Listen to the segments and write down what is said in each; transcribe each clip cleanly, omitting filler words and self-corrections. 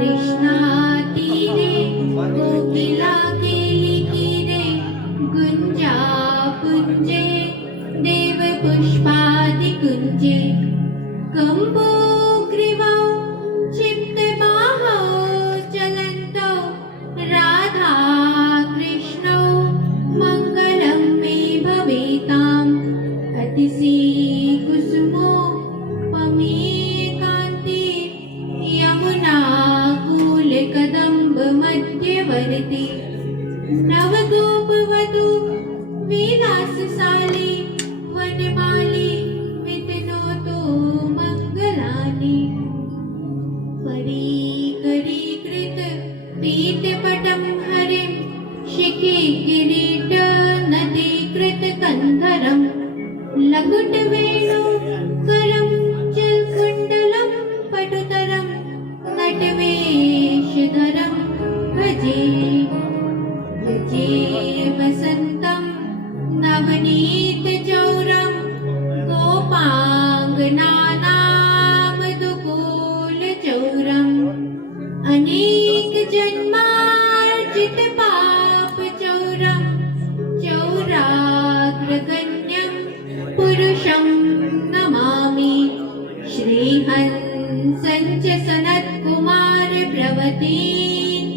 कृष्णा तीरे कोकिला केली किरे गुंजा पुंजे देव पुष्पादि कुंजे कंपो ग्रीवौ क्षिप्त बाहौ चलन्तौ राधा कृष्णौ मङ्गलं मे भवेताम् अतिशि कुसुमो पमेकान्ते यमुना कूलकदम्ब मध्यवर्ती नवगोपवधू विलासशाली वनमाली वितनोतु मङ्गलानि परीकरीकृत पीतपटं हरिं शिखे किरीट नदीकृत कन्धरं लकुटवेणु करं जलकुण्डलं पटुतरं नटवेशधरं भजे भजे वसन्तं नवनीतचौरं गोपाङ्गनानामधुकूलचौरम् अनेकजन्मार्जितपापचौरं चौराग्रगण्यं पुरुषं नमामि श्रीहंसं च सनत्कुमारप्रवतीन्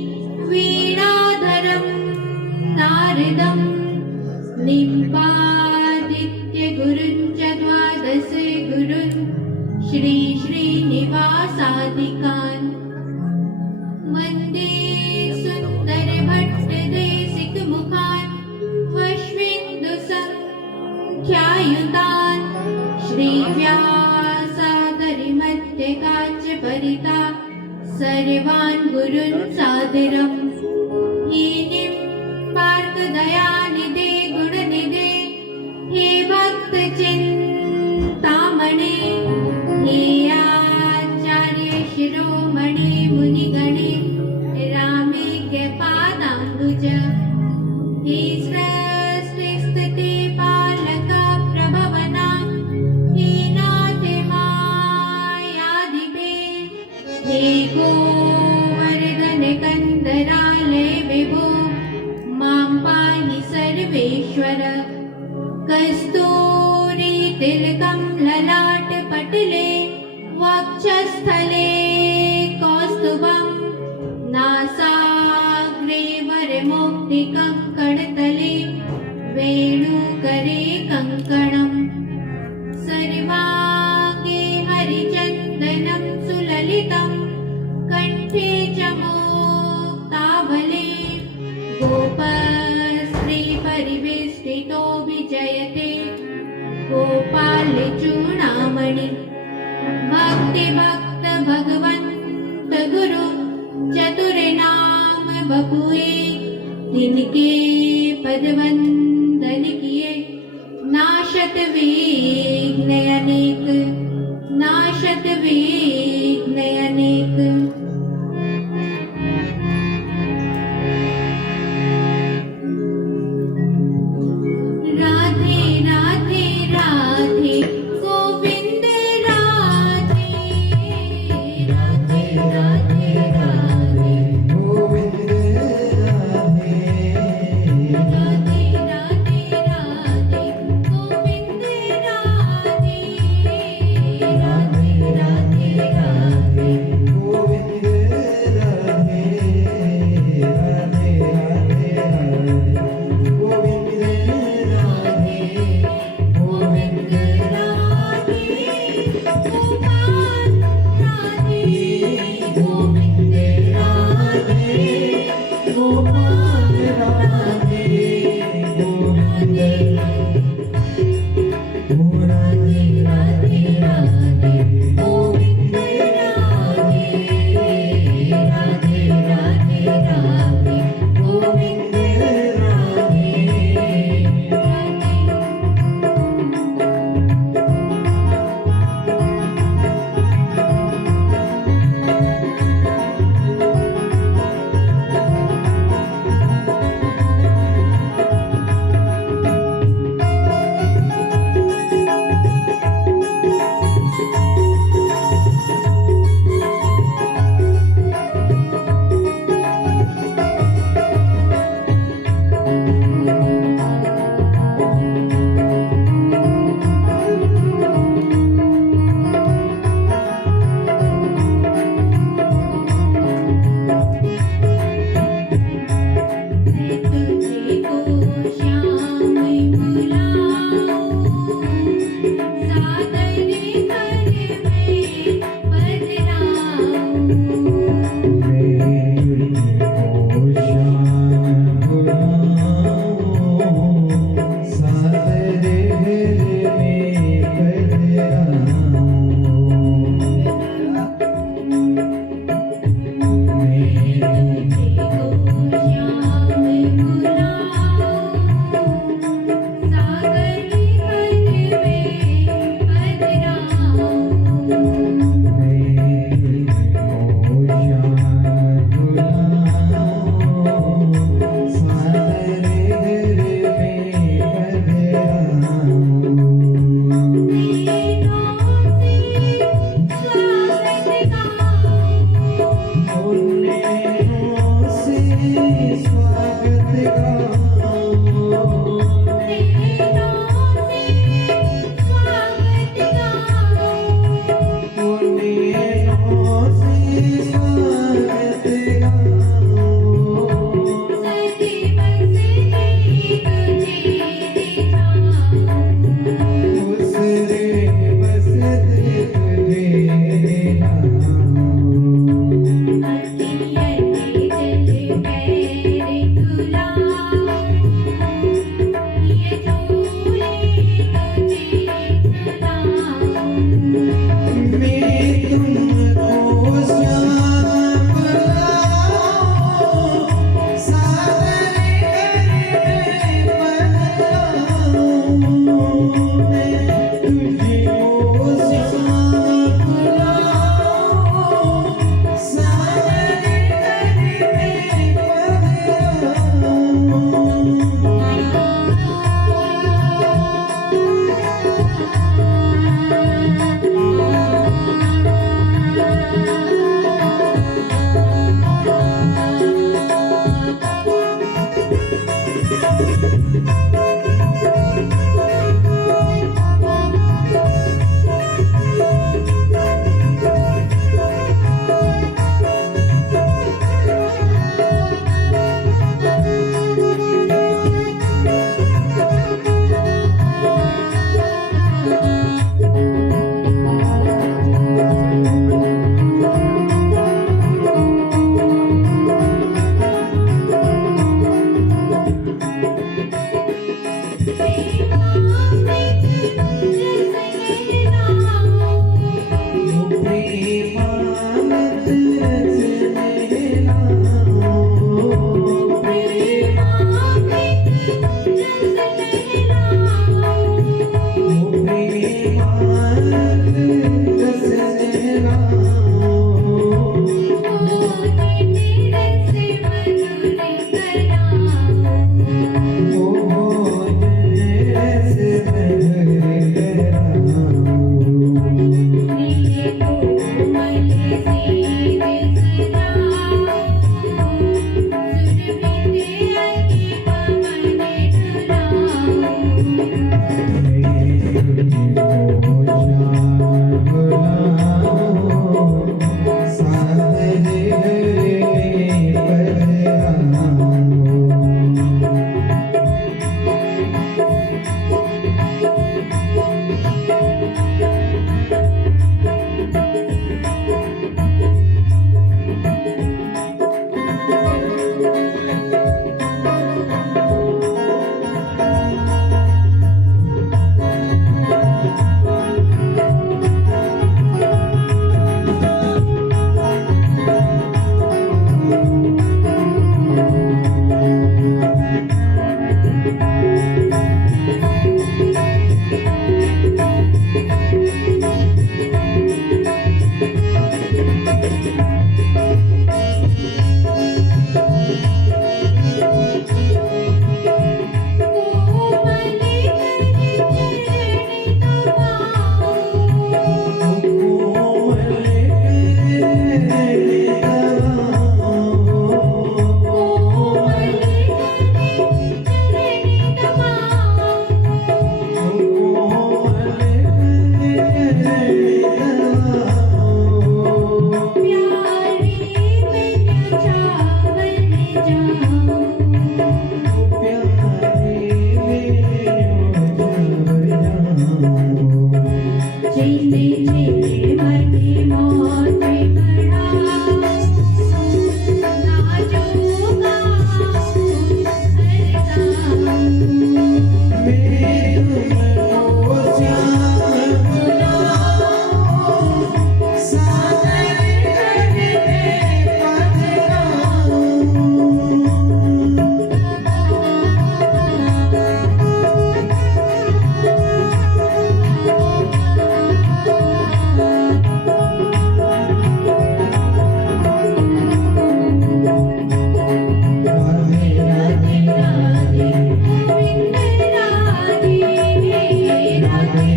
वीणाधरं नारदं निम्बादित्यगुरुं च द्वादश गुरुन् श्रीश्रीनिवासादिकान् वन्दे सुन्दरभट्टदेशिकमुखान् वश्विन्दुसङ्ख्यायुतान् श्रीव्यासादरिमध्यकाचपरिता सर्वान् गुरून् सादरम् हीनिं वार्कदयानिधे गुणनिधे हे भक्तचिन्तामणे हे आचार्य शिरोमणि मुनिगणे रामेक्यपादाम्बुज हे सृष्टिस्थिति पालक प्रभवना हे नाथ मायाधिपे हे गोवर्धन कन्दरालय विभो मां पाहि सर्वेश्वर कस्तूरी तिलकं ललाटपटले वक्षस्थले कौस्तुभं नासाग्रे वरमौक्तिकं कणतले वेणुकरे कङ्कणम् सर्वाङ्गे हरिचन्दनं सुललितं कण्ठे च मुक्तावले गोपस्त्रीपरिवेष्टितो विजयते गोपालचूडामणि भक्तिभक्त भगवन्त गुरु चतुरनाम बपुए तिनके पदवंदन किए नाशत विघ्न अनेक नाशत विघ्न अनेक। राधे राधे राधे गोविंद राधे राधे राधे राधे गोविंद राधे राधे राधे राधे गोविंद राधे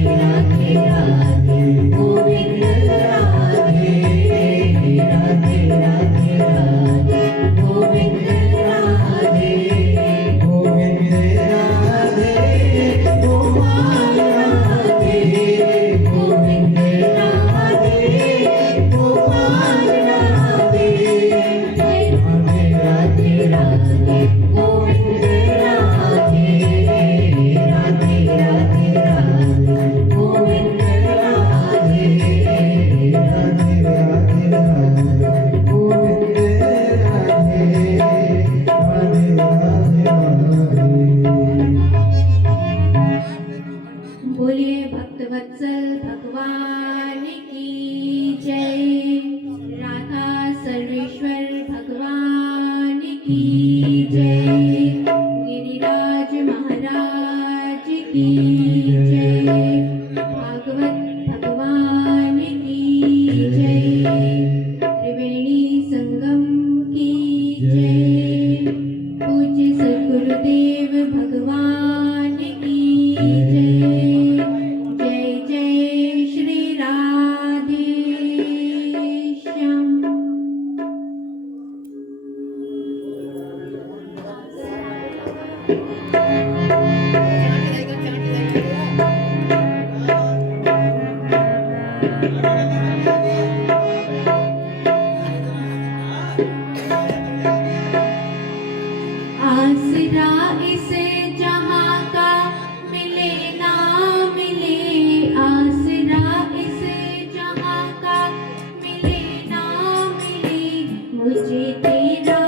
राधे राधे गोविंद राधे राधे राधे राधे गोविंद राधे गोविंद राधे गोपाल राधे गोविंद राधे गोपाल राधे राधे राधे राधे गोविंद राधे राधे राधे राधे गोविंद राधे राधे राधे राधे गोविंद राधे राधे राधे राधे। बोलिए भक्तवत्सल भगवान की जय राधा सर्वेश्वर भगवान की जय गिरिराज महाराज की जय भागवत भगवान की जय त्रिवेणी संगम की जय पूज्य सद्गुरुदेव भगवान की जय जय जय श्री राधे श्याम। आसरा इस जहां का मिले ना मिले आसरा इस जहां का मिले ना मिले मुझे तेरा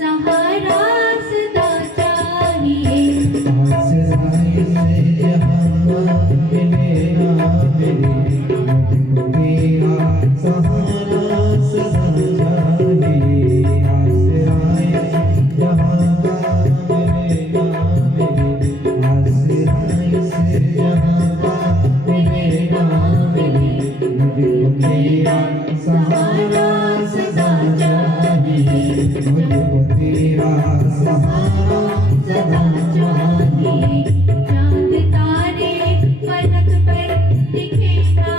सहारा सदा चाहिए आसरा इस जहां मिले ना मिले मुझको तेरा सहारा सदा चाहिए आसरा इस जहां मिले ना मिले आसरा इस जहां मिले ना मिले मुझको तेरा सहारा सदा चाहिए मुझको तेरा सहारा सदा चाहिए चांद तारे फलक पर दिखे ना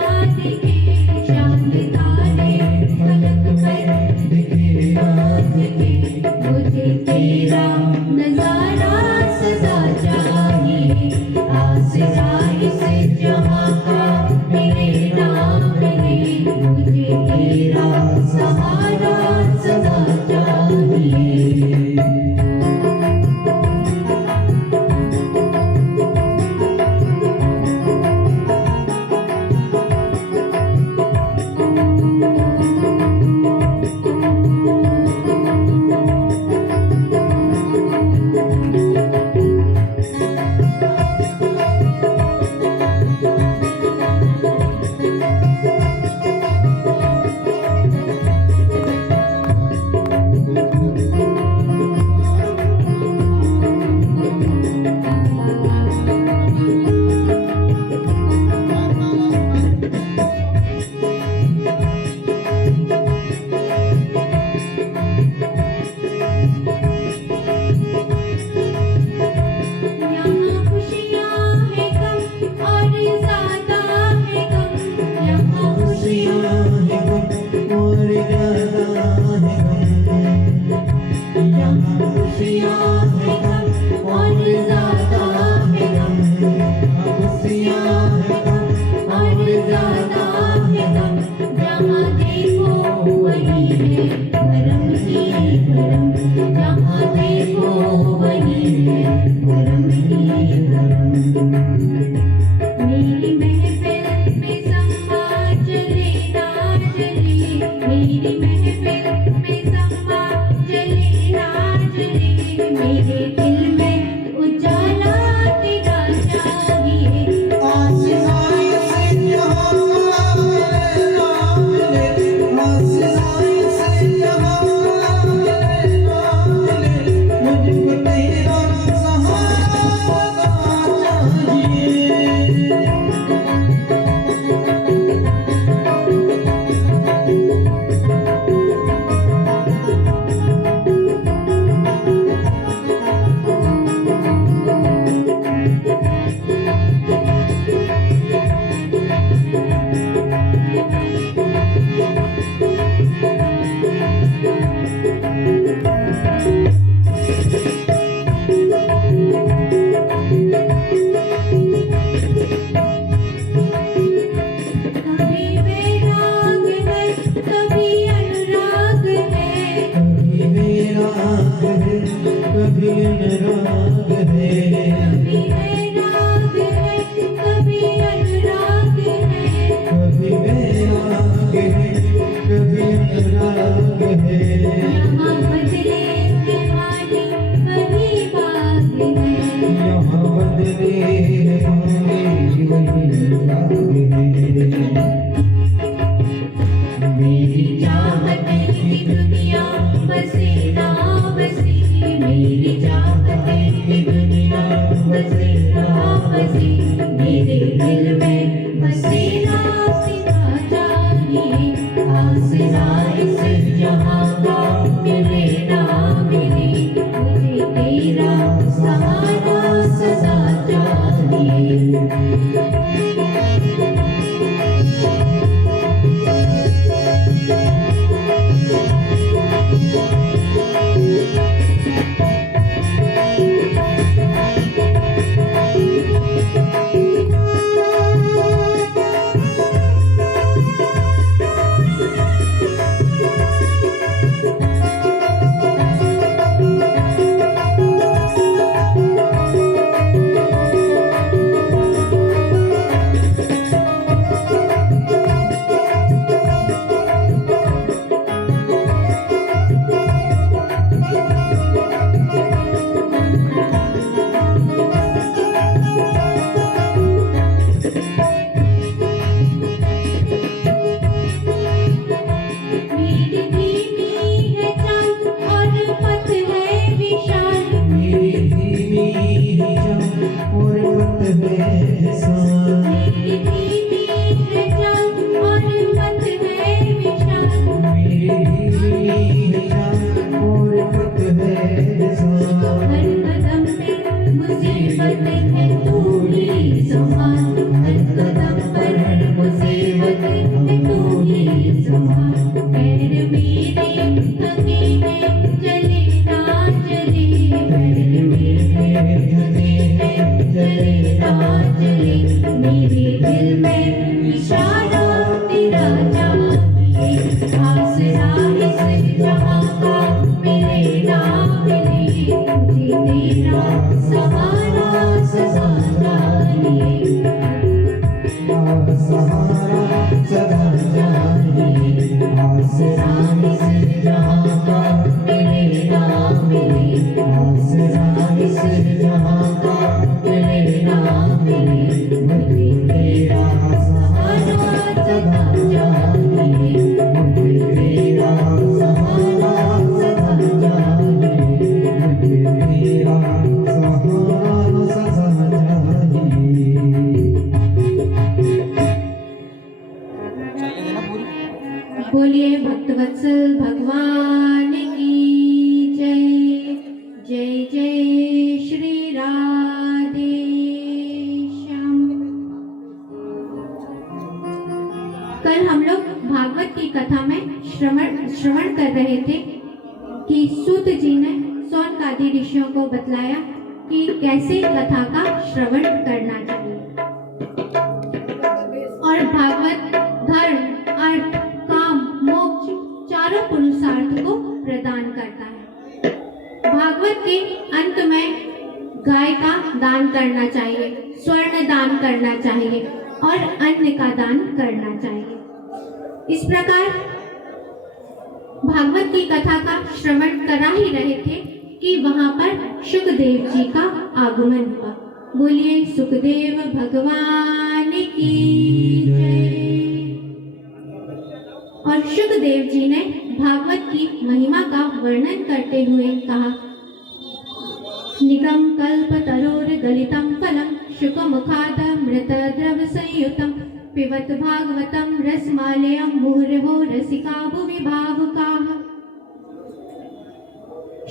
दिल में इशारा तेरा चाहिए, आसरा इस जहां का मिले ना मिले, तुझे तेरा सहारा सदा चाहिए, सहारा सदा चाहिए, आसरा इस जहां का मिले ना मिले, आसरा इस जहां का मिले ना मिले, मुझे तेरा सहारा सदा चाहिए, मुझे तेरा सहारा सदा चाहिए, मुझे तेरा सहारा सदा चाहिए। बोलिए भक्तवत्सल भगवान की जय। जय जय श्री राधे श्याम। कल हम लोग भागवत की कथा में श्रवण कर रहे थे कि सूत जी ने सौनकादि ऋषियों को बतलाया कि कैसे कथा का श्रवण करना चाहिए, और भागवत धर्म अर्थ काम मोक्ष चारों पुरुषार्थ को प्रदान करता है। भागवत के अंत में गाय का दान करना चाहिए, स्वर्ण दान करना चाहिए और अन्न का दान करना चाहिए। इस प्रकार भागवत की कथा का श्रवण करा ही रहे थे कि वहां पर सुखदेव जी का आगमन हुआ। बोलिए सुखदेव भगवान की जय। और सुखदेव जी ने भागवत की महिमा का वर्णन करते हुए कहा, निगम कल्प तरोर गलितम फलम शुक मुखाद मृत द्रव संयुतम पिबत भागवतम रसमालयम मुहुर्हो रसिका भुवि भावुकाः।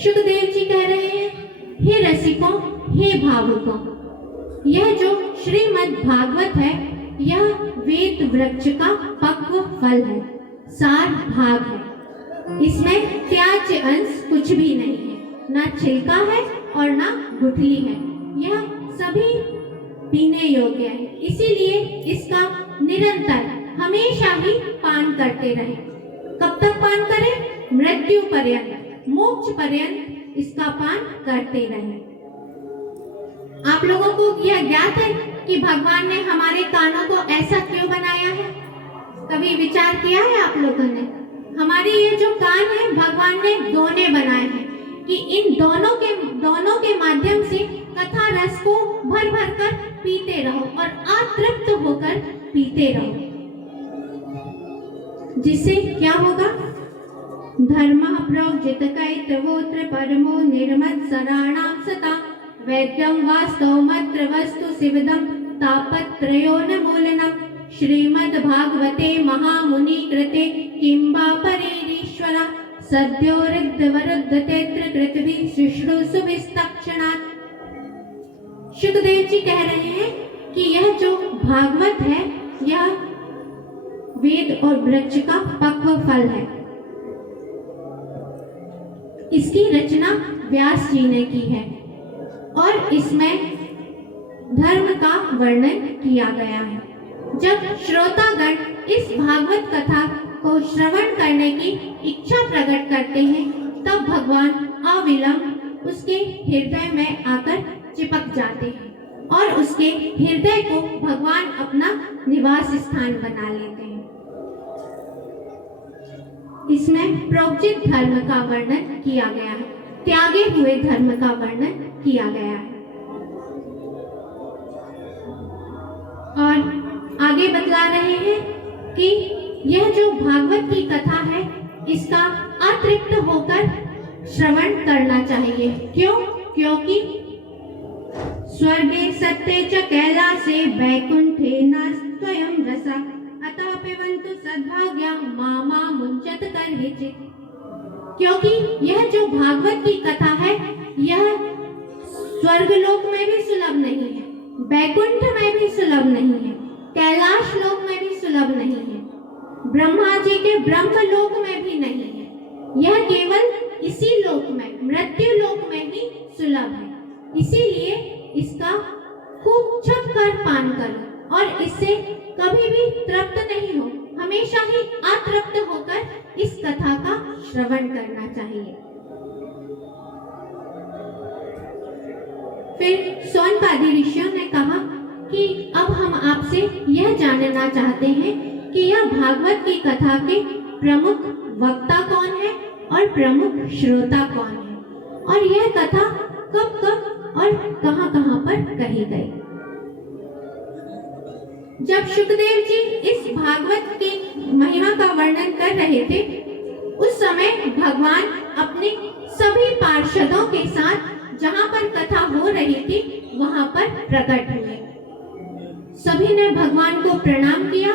सुखदेव जी कह रहे हैं, हे रसिकों, हे भावुकों, यह जो श्रीमद् भागवत है यह वेद वृक्ष का पक्व फल है, सार भाग है। इसमें त्याज्य अंश कुछ भी नहीं है, ना छिलका है और ना गुठली है। यह सभी पीने योग्य है, इसीलिए इसका निरंतर हमेशा ही पान करते रहे। कब तक पान करें? मृत्यु पर्यंत, मोक्ष पर्यंत इसका पान करते रहे। आप लोगों को यह ज्ञात है कि भगवान ने हमारे कानों को ऐसा क्यों बनाया है? कभी विचार किया है आप लोगों ने? हमारे ये जो कान है भगवान ने दोने बनाए हैं कि इन दोनों के माध्यम से कथा रस को भर भर कर पीते रहो और अतृप्त होकर पीते रहो, जिससे क्या होगा? धर्म प्रोजित कैतवोत्र परमो निर्मत्सराणां सता वैद्यं वास्तवमत्र वस्तु शिवदं तापत्रयो न मूलनम्। श्रीमद् भागवते महामुनि कृते किंबा परेरीश्वरा सद्यो ऋद्धवरुद्धतेत्र कृतभि शुश्रूषुभिस्तक्षणात्। सुखदेव जी कह रहे हैं कि यह जो भागवत है यह वेद और वृक्ष का पक्व फल है। इसकी रचना व्यास जी ने की है और इसमें धर्म का वर्णन किया गया है। जब श्रोतागण इस भागवत कथा को श्रवण करने की इच्छा प्रकट करते हैं तब भगवान अविलंब उसके हृदय में आकर चिपक जाते हैं और उसके हृदय को भगवान अपना निवास स्थान बना लेते हैं। इसमें प्रोजित धर्म का वर्णन किया गया है, त्यागे हुए धर्म का वर्णन किया गया है। और आगे बतला रहे हैं कि यह जो भागवत की कथा है इसका अतृप्त होकर श्रवण करना चाहिए। क्यों? क्योंकि स्वर्गे सत्ये च कैलासे वैकुंठे न स्वयं रसा अतः पिबन्तु सद्भाग्या मामा मुञ्चत कर्हिचित्। क्योंकि यह जो भागवत की कथा है यह स्वर्गलोक में भी सुलभ नहीं है, वैकुंठ में भी सुलभ नहीं है, कैलाश लोक में भी सुलभ नहीं है, ब्रह्मा जी के ब्रह्म लोक में भी नहीं है। यह केवल इसी लोक में, मृत्यु लोक में ही सुलभ है। इसीलिए इसका खूब छप कर पान करो और इससे कभी भी तृप्त नहीं हो, हमेशा ही अतृप्त होकर इस कथा का श्रवण करना चाहिए। फिर सोनपादी ऋषियों ने कहा कि अब हम आपसे यह जानना चाहते हैं कि यह भागवत की कथा के प्रमुख वक्ता कौन है और प्रमुख श्रोता कौन है, और यह कथा कब कब और कहां कहां पर कही गई। जब सुखदेव जी इस भागवत की महिमा का वर्णन कर रहे थे, उस समय भगवान अपने सभी पार्षदों के साथ जहां पर कथा हो रही थी वहां पर प्रकट हुए। सभी ने भगवान को प्रणाम किया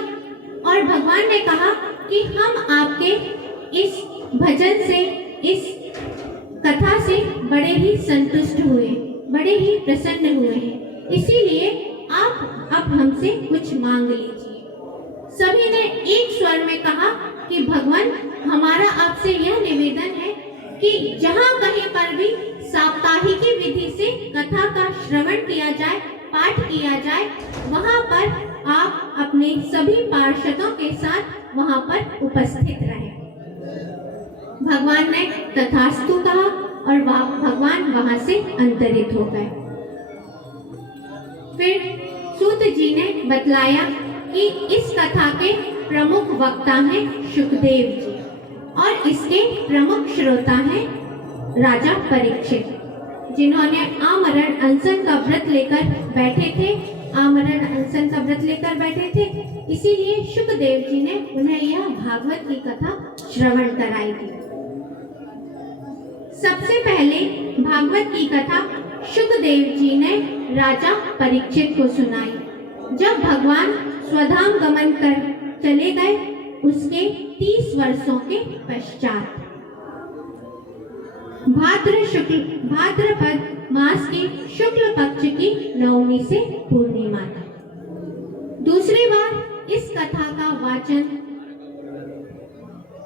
और भगवान ने कहा कि हम आपके इस भजन से, इस कथा से बड़े ही संतुष्ट हुए, बड़े ही प्रसन्न हुए हैं, इसीलिए आप अब हमसे कुछ मांग लीजिए। सभी ने एक स्वर में कहा कि भगवान, हमारा आपसे यह निवेदन है कि जहाँ कहीं पर भी साप्ताहिकी विधि से कथा का श्रवण किया जाए, पाठ किया जाए, वहाँ पर आप अपने सभी पार्षदों के साथ वहाँ पर उपस्थित रहें। भगवान ने तथास्तु कहा और भगवान वहाँ से अंतरित हो गए। फिर सूत जी ने बतलाया कि इस कथा के प्रमुख वक्ता हैं सुखदेव जी और इसके प्रमुख श्रोता हैं राजा परीक्षित, जिन्होंने आमरण अनशन का व्रत लेकर बैठे थे, आमरण अनशन का व्रत लेकर बैठे थे, इसीलिए सुखदेव जी ने उन्हें यह भागवत की कथा श्रवण कराई थी। सबसे पहले भागवत की कथा सुखदेव जी ने राजा परीक्षित को सुनाई। जब भगवान स्वधाम गमन कर चले गए, उसके 30 वर्षों के पश्चात भाद्रपद मास की शुक्ल पक्ष की नवमी से पूर्णिमा तक दूसरी बार इस कथा का वाचन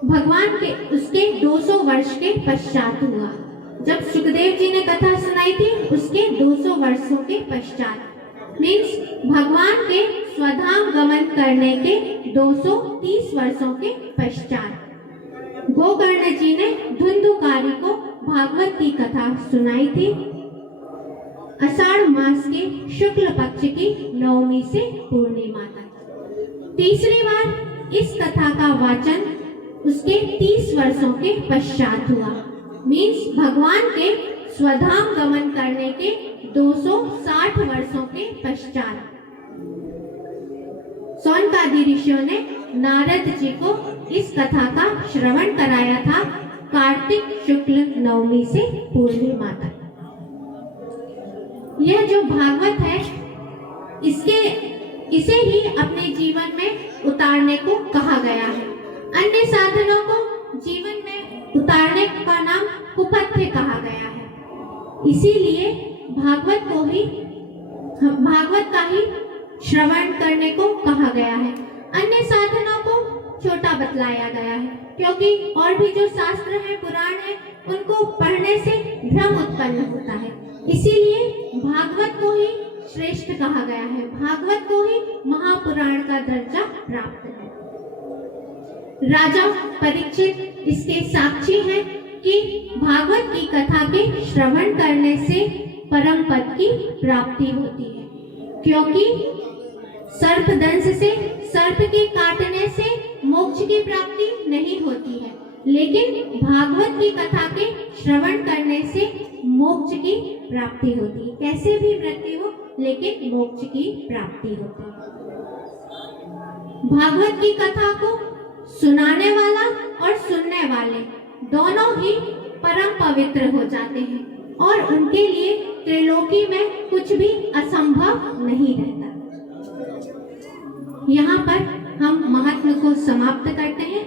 भगवान के उसके 200 वर्ष के पश्चात हुआ। जब सुखदेव जी ने कथा सुनाई थी उसके 200 वर्षों के पश्चात, मीन्स भगवान के स्वधाम गमन करने के 230 वर्षों के पश्चात गोकर्ण जी ने धुंधुकारी को भागवत की कथा सुनाई थी। आषाढ़ मास के शुक्ल पक्ष की नवमी से पूर्णिमा तक तीसरी बार इस कथा का वाचन उसके 30 वर्षों के पश्चात हुआ, मीन्स भगवान के स्वधाम गमन करने के 260 वर्षों के पश्चात सोनकादि ऋषियों ने नारद जी को इस कथा का श्रवण कराया था कार्तिक शुक्ल नवमी से पूर्णिमा तक। यह जो भागवत है, इसे ही अपने जीवन में उतारने को कहा गया है। अन्य साधनों को जीवन में उतारने का नाम कुपथ्य कहा गया है, इसीलिए भागवत का ही श्रवण करने को कहा गया है। अन्य साधनों को छोटा बतलाया गया है, क्योंकि और भी जो शास्त्र है, पुराण है, उनको पढ़ने से भ्रम उत्पन्न होता है, इसीलिए भागवत को ही श्रेष्ठ कहा गया है, भागवत को ही महापुराण का दर्जा प्राप्त है। राजा परीक्षित इसके साक्षी हैं कि भागवत की कथा के श्रवण करने से परम पद की प्राप्ति होती है, क्योंकि सर्पदंश से, सर्प के काटने से मोक्ष की प्राप्ति नहीं होती है, लेकिन भागवत की कथा के श्रवण करने से मोक्ष की प्राप्ति होती है। कैसे भी मृत्यु हो, लेकिन मोक्ष की प्राप्ति होती है। भागवत की कथा को सुनाने वाला और सुनने वाले दोनों ही परम पवित्र हो जाते हैं और उनके लिए त्रिलोकी में कुछ भी असंभव नहीं रहता। यहाँ पर हम महात्म्य को समाप्त करते हैं।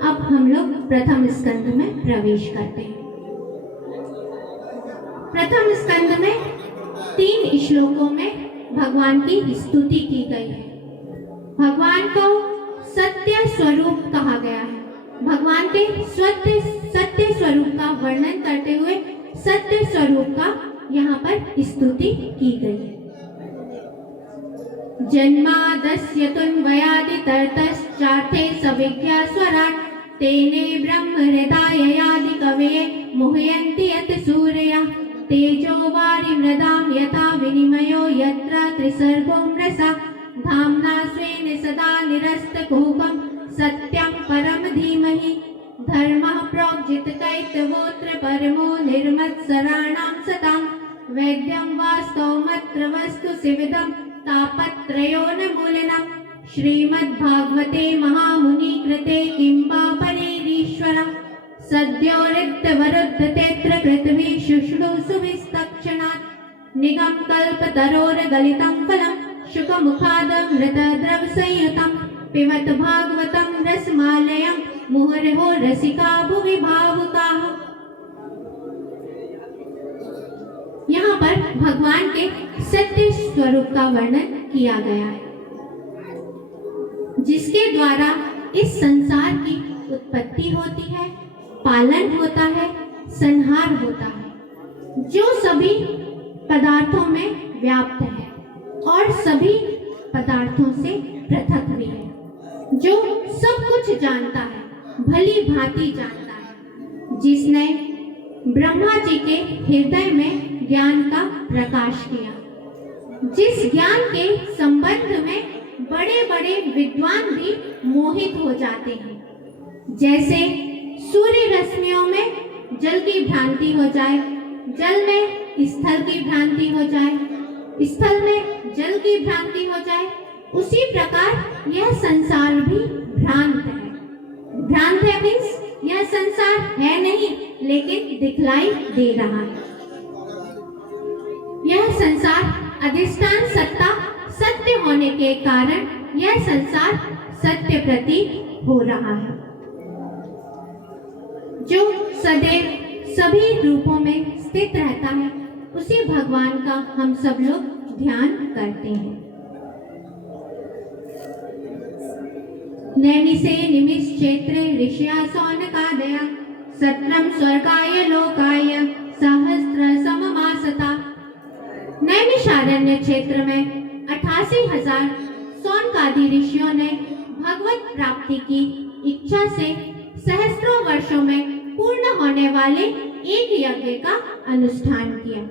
अब हम लोग प्रथम स्कंद में प्रवेश करते हैं। प्रथम स्कंद में 3 श्लोकों में भगवान की स्तुति की गई है। भगवान को सत्य स्वरूप कहा गया है। भगवान के सत्य स्वरूप का वर्णन करते हुए सत्य स्वरूप का यहाँ पर स्तुति की गई है। जन्मादस्य तुन्वयादितरतश्चार्थे सविज्ञा स्वराट् तेने ब्रह्म हृदयादि कवये मुह्यन्ति यत् सूरयः तेजो वारिमृदां यथा विनिमयो यत्र त्रिसर्गो मृषा धाम्ना स्वेन सदा निरस्तकुहकं सत्यं परम धीमहि धर्मः प्रोज्झितकैतवोऽत्र परमो निर्मत्सराणां सतां वैद्यं वास्तवमत्र वस्तु शिविदं तापत्रयोन्मूलनम् श्रीमद्भागवते महामुनि कृते किं वा परेरीश्वर सद्यो ऋद्धवरुद्धतेऽत्र पृथ्वी शुश्रूषुभिस्तक्षणात् निगम कल्पतरोर्गलितं फलं शुकमुखादमृतद्रवसंयुतं पिबत भागवतं रसमालयं मुहुर्मुहुः रसिका भुवि भावुकाः। यहाँ पर भगवान के सत्य स्वरूप का वर्णन किया गया है, जिसके द्वारा इस संसार की उत्पत्ति होती है, पालन होता है, संहार होता है, जो सभी पदार्थों में व्याप्त है और सभी पदार्थों से पृथक भी है, जो सब कुछ जानता है, भली भांति जानता है, जिसने ब्रह्मा जी के हृदय में ज्ञान का प्रकाश किया, जिस ज्ञान के संबंध में बड़े बड़े विद्वान भी मोहित हो जाते हैं। जैसे सूर्य रश्मियों में जल की भ्रांति हो जाए, जल में स्थल की भ्रांति हो जाए, स्थल में जल की भ्रांति हो जाए, उसी प्रकार यह संसार भी भ्रांत है। भ्रांत है मीन्स यह संसार है नहीं, लेकिन दिखलाई दे रहा है। यह संसार अधिष्ठान सत्ता सत्य होने के कारण यह संसार सत्य प्रतीत हो रहा है, जो सदैव सभी रूपों में स्थित रहता है। उसी भगवान का हम सब लोग ध्यान करते हैं। नैमिषे निमिषक्षेत्रे ऋषिया सौनकादया सत्रम स्वर्गाय लोकाय सहस्र सममासता। नैमिषारण्य क्षेत्र में 88,000 सौनकादि ऋषियों ने भगवत प्राप्ति की इच्छा से सहस्त्रों वर्षों में पूर्ण होने वाले एक यज्ञ का अनुष्ठान किया।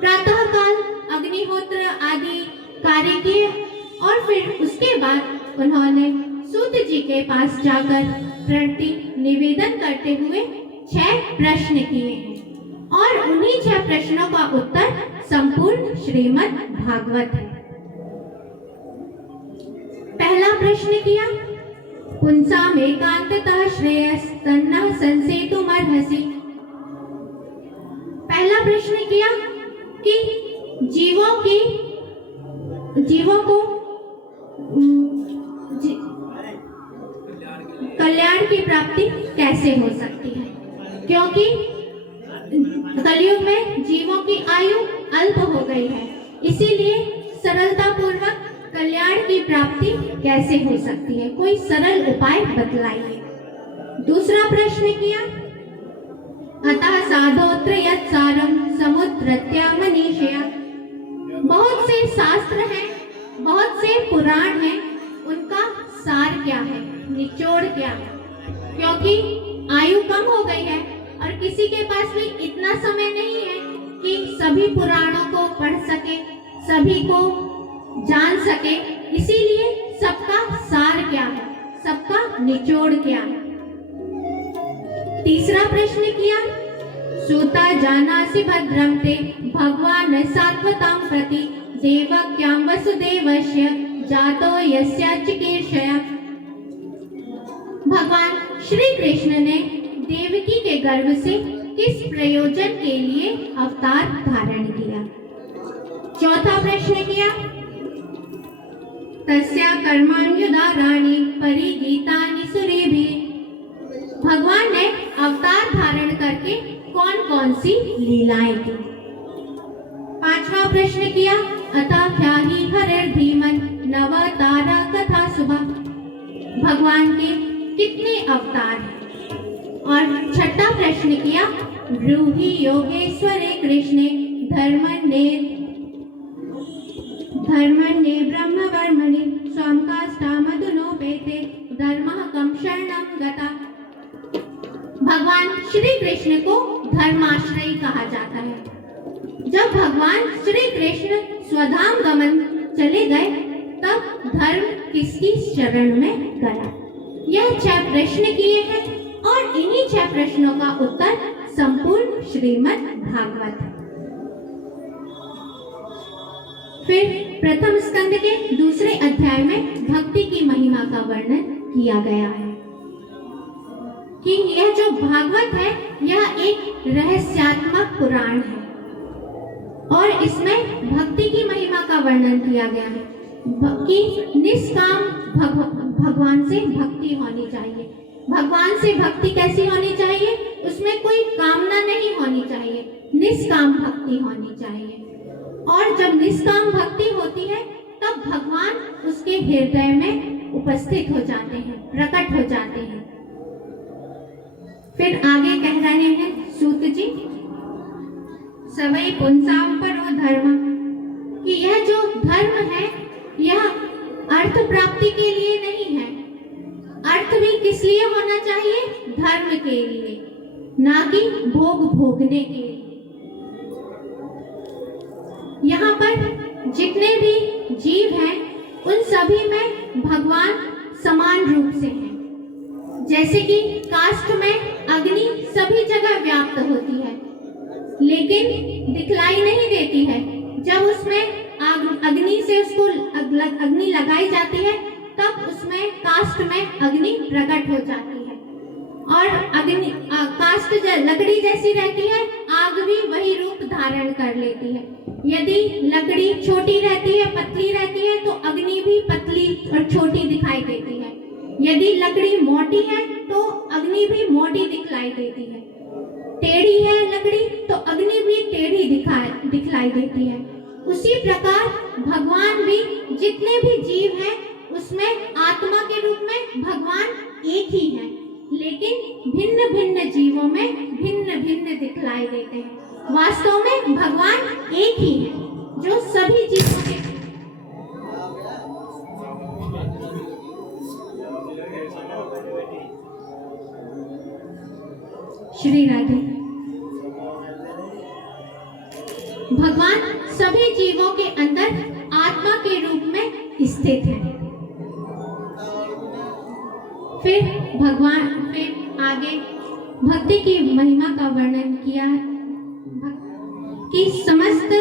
प्रातःकाल अग्निहोत्र आदि कार्य किए और फिर उसके बाद उन्होंने सूत जी के पास जाकर प्रति निवेदन करते हुए 6 प्रश्न किए हैं और उन्हीं 6 प्रश्नों का उत्तर संपूर्ण श्रीमद् भागवत है। पहला प्रश्न किया, पुंसाम एकांततः श्रेयस्तन्नः संसेतुमर्हसि। पहला प्रश्न किया कि जीवों को कल्याण की प्राप्ति कैसे हो सकती है, क्योंकि कलयुग में जीवों की आयु अल्प हो गई है, इसीलिए सरलता पूर्वक कल्याण की प्राप्ति कैसे हो सकती है, कोई सरल उपाय बतलाइए। दूसरा प्रश्न किया, अतः साधोत्र यत्सारं समुद्रत्य मनीषया। बहुत से शास्त्र हैं, बहुत से पुराण हैं, उनका सार क्या है, निचोड़ क्या है, क्योंकि आयु कम हो गई है और किसी के पास भी इतना समय नहीं है कि सभी पुराणों को पढ़ सके, सभी को जान सके, इसीलिए सबका सार क्या है, सबका निचोड़ क्या है। तीसरा प्रश्न किया, सूता जानासि भद्रं ते भगवान् सात्वतां प्रति देवक्यां वसुदेवस्य जातो यस्य चिकीर्षया। भगवान श्री कृष्ण ने देवकी के गर्भ से किस प्रयोजन के लिए अवतार धारण किया। चौथा प्रश्न किया, तस्या कर्माण्युदाराणि परिगीतानि सुरेभिः। भगवान ने अवतार धारण करके कौन कौन सी लीलाएं की। पांचवा प्रश्न किया, अतः ख्याहि हरिर्धीमन् नवतारा कथा शुभा। भगवान के कितने अवतार हैं। और छठा प्रश्न किया, ब्रूहि योगेश्वरे कृष्णे धर्मण्ये ब्रह्मवर्मणि स्वामकाष्ठामधुनोपेते धर्मः कं शरणं गता। भगवान श्री कृष्ण को धर्माश्रयी कहा जाता है। जब भगवान श्री कृष्ण स्वधाम गमन चले गए तब धर्म किसकी शरण में गया? यह 6 प्रश्न किए हैं और इन्हीं 6 प्रश्नों का उत्तर संपूर्ण श्रीमद् भागवत है। फिर प्रथम स्कंद के दूसरे अध्याय में भक्ति की महिमा का वर्णन किया गया है कि यह जो भागवत है यह एक रहस्यात्मक पुराण है और इसमें भक्ति की महिमा का वर्णन किया गया है कि निष्काम भगवान से भक्ति होनी चाहिए। भगवान से भक्ति कैसी होनी चाहिए? उसमें कोई कामना नहीं होनी चाहिए, निष्काम भक्ति होनी चाहिए। और जब निष्काम भक्ति होती है तब भगवान उसके हृदय में उपस्थित हो जाते हैं, प्रकट हो जाते हैं। फिर आगे कह रहे हैं सूत जी, सवै पुंसाम परो धर्म, कि यह जो धर्म है यह अर्थ प्राप्ति के लिए नहीं है। अर्थ भी किस लिए होना चाहिए? धर्म के लिए, ना कि भोग भोगने के लिए। यहाँ पर जितने भी जीव हैं उन सभी में भगवान समान रूप से हैं। जैसे कि काष्ठ में अग्नि सभी जगह व्याप्त होती है लेकिन दिखलाई नहीं देती है। जब उसमें अग्नि से उसको अग्नि लगाई जाती है तब उसमें काष्ठ में अग्नि प्रकट हो जाती है और अग्नि काष्ठ लकड़ी जैसी रहती है, आग भी वही रूप धारण कर लेती है। यदि लकड़ी छोटी रहती है, पतली रहती है तो अग्नि भी पतली और छोटी दिखाई देती है। यदि लकड़ी मोटी है तो अग्नि भी मोटी दिखलाई देती है। टेढ़ी है लकड़ी तो अग्नि भी टेढ़ी दिखलाई देती है। उसी प्रकार भगवान भी जितने भी जीव हैं उसमें आत्मा के रूप में भगवान एक ही है, लेकिन भिन्न भिन्न जीवों में भिन्न भिन्न दिखलाई देते हैं। वास्तव में भगवान एक ही है जो सभी जीवों के। श्री राधे। भगवान सभी जीवों के अंदर आत्मा के रूप में स्थित है। फिर आगे भक्ति की महिमा का वर्णन किया कि समस्त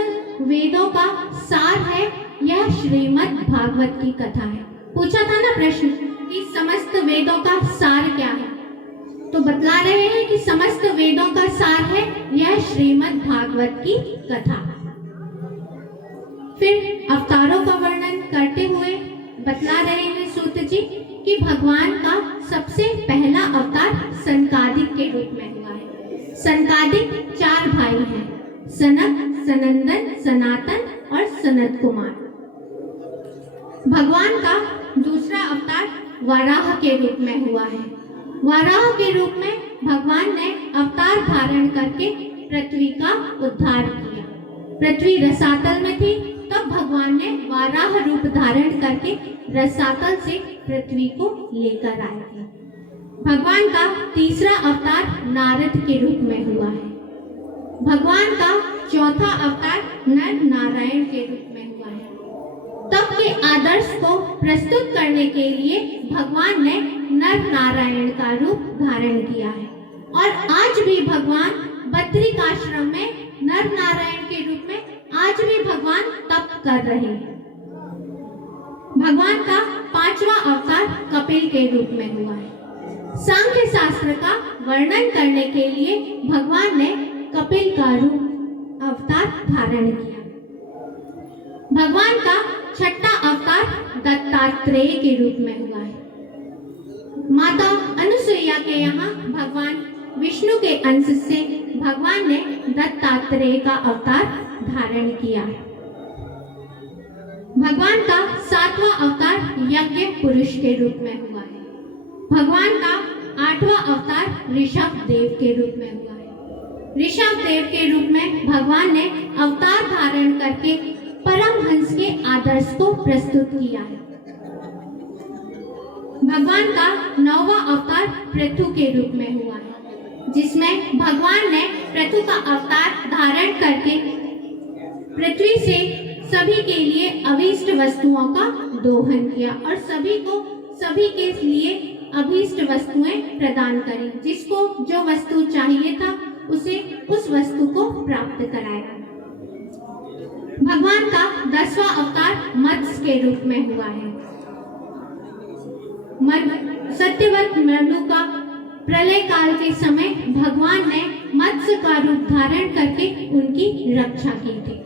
वेदों का सार है यह श्रीमद् भागवत की कथा है। पूछा था ना प्रश्न कि समस्त वेदों का सार क्या है, तो बतला रहे हैं कि समस्त वेदों का सार है यह श्रीमद् भागवत की कथा। फिर अवतारों का वर्णन करते हुए बतला रहे हैं सूत जी कि भगवान का सबसे पहला अवतार सनकादिक के रूप में हुआ है। सनकादिक 4 भाई हैं, सनक, सनंदन, सनातन और सनत कुमार। भगवान का दूसरा अवतार वाराह के रूप में हुआ है। वाराह के रूप में भगवान ने अवतार धारण करके पृथ्वी का उद्धार किया। पृथ्वी रसातल में थी तब भगवान ने वाराह रूप धारण करके रसातल से पृथ्वी को लेकर आए थे। भगवान का तीसरा अवतार नारद के रूप में हुआ है। भगवान का चौथा अवतार नर नारायण के रूप में हुआ है। तप के आदर्श को प्रस्तुत करने के लिए भगवान ने नर नारायण का रूप धारण किया है और आज भी भगवान बद्रिकाश्रम में नर नारायण के रूप में आज भी भगवान तप कर रहे हैं। भगवान का 5वां अवतार कपिल के रूप में हुआ है। सांख्य शास्त्र का वर्णन करने के लिए भगवान ने कपिल का रूप अवतार धारण किया। भगवान का 6वां अवतार दत्तात्रेय के रूप में हुआ है। माता अनुसुईया के यहाँ भगवान विष्णु के अंश से भगवान ने दत्तात्रेय का अवतार धारण किया है। भगवान का 7वां अवतार यज्ञ पुरुष के रूप में हुआ है। भगवान का 8वां अवतार ऋषभ देव के रूप में हुआ है। ऋषभ देव के रूप में भगवान ने अवतार धारण करके परमहंस के आदर्श को प्रस्तुत किया है। भगवान का 9वां अवतार पृथु के रूप में हुआ है, जिसमें भगवान ने पृथु का अवतार धारण करके पृथ्वी से सभी के लिए अभीष्ट वस्तुओं का दोहन किया और सभी के लिए अभीष्ट वस्तुएं प्रदान करी। जिसको जो वस्तु चाहिए था उसे उस वस्तु को प्राप्त कराया। भगवान का 10वां अवतार मत्स्य के रूप में हुआ है। सत्यवत मनु का प्रलय काल के समय भगवान ने मत्स्य का रूप धारण करके उनकी रक्षा की थी।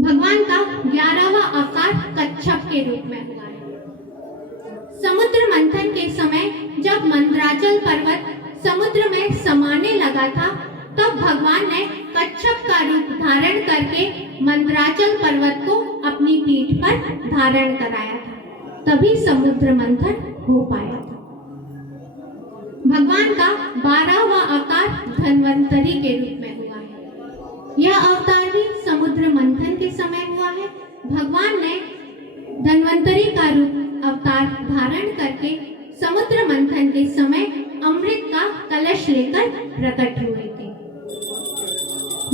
भगवान का 11वां अवतार कच्छप के रूप में हुआ है। समुद्र मंथन के समय जब मंदराचल पर्वत समुद्र में समाने लगा था, तब भगवान ने कच्छप का रूप धारण करके मंदराचल पर्वत को अपनी पीठ पर धारण कराया था, तभी समुद्र मंथन हो पाया था। भगवान का 12वां अवतार धन्वंतरी के रूप में हुआ है। यह अवतार भी समुद्र मंथन के समय हुआ है। भगवान ने धन्वंतरी का रूप अवतार धारण करके समुद्र मंथन के समय अमृत का कलश लेकर प्रकट हुए थे।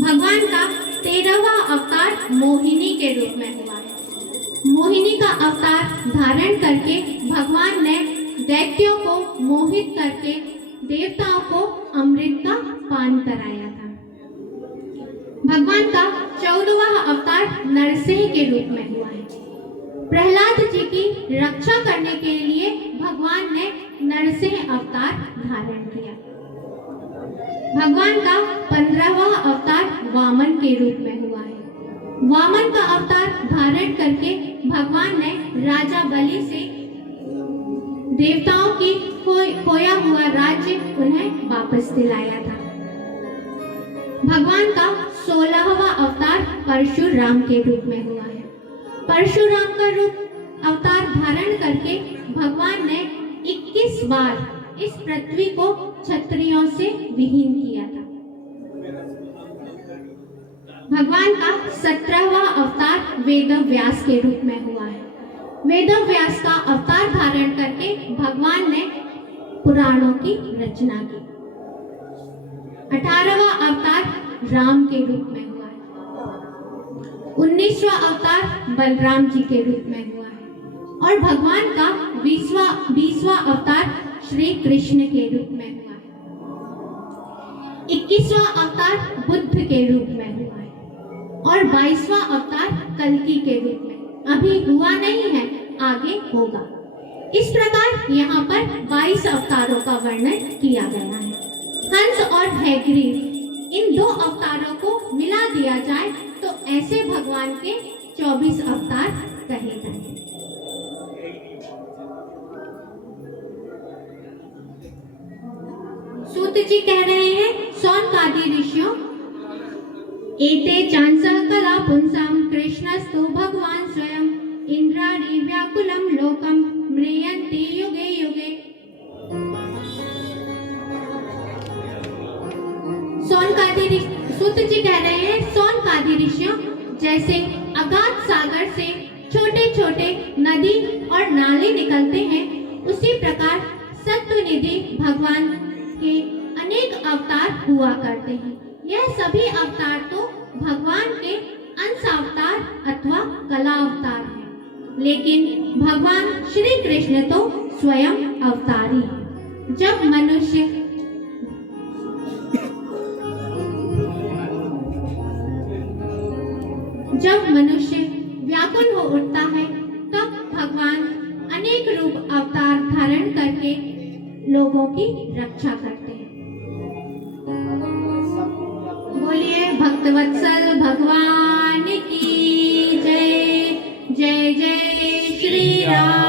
भगवान का 13वां अवतार मोहिनी के रूप में हुआ है। मोहिनी का अवतार धारण करके भगवान ने दैत्यों को मोहित करके देवताओं को अमृत का पान कराया था। भगवान का 14वां अवतार नरसिंह के रूप में हुआ है। प्रहलाद जी की रक्षा करने के लिए भगवान ने नरसिंह अवतार धारण किया। भगवान का 15वां अवतार वामन के रूप में हुआ है। वामन का अवतार धारण करके भगवान ने राजा बलि से देवताओं की खोया हुआ राज्य उन्हें वापस दिलाया था। भगवान का 16वां अवतार परशुराम के रूप में हुआ है। परशुराम का रूप अवतार धारण करके भगवान ने 21 बार इस पृथ्वी को क्षत्रियों से विहीन किया था। भगवान का 17वां अवतार वेदव्यास के रूप में हुआ है। वेदव्यास का अवतार धारण करके भगवान ने पुराणों की रचना की। 18वां अवतार राम के रूप में हुआ है। 19वां अवतार बलराम जी के रूप में हुआ है और भगवान का 20वां अवतार श्री कृष्ण के रूप में हुआ है। 21वां अवतार बुद्ध के रूप में हुआ है और 22वां अवतार कल्कि के रूप में अभी हुआ नहीं है, आगे होगा। इस प्रकार यहाँ पर 22 अवतारों का वर्णन किया गया है। हंस और हैग्रीव इन दो अवतारों को मिला दिया जाए तो ऐसे भगवान के 24 अवतार कहे जाएंगे। सूत जी कह रहे हैं, सौनकादि ऋषियों एते चांसः कला पुंसाम कृष्णस्तु भगवान स्वयं इंद्राणि व्याकुलं लोकम म्रियन्ति युगे युगे। सूत जी कह रहे हैं, सौनकादि ऋषियों जैसे अगाध सागर से छोटे छोटे नदी और नाले निकलते हैं, उसी प्रकार सत्वनिधि भगवान के अनेक अवतार हुआ करते हैं। यह सभी अवतार तो भगवान के अंश अवतार अथवा कला अवतार हैं, लेकिन भगवान श्री कृष्ण तो स्वयं अवतारी हैं। जब मनुष्य व्याकुल हो उठता है, तब भगवान अनेक रूप अवतार धारण करके लोगों की रक्षा करते हैं। बोलिए भक्तवत्सल भगवान की जय। जय जय श्री राम।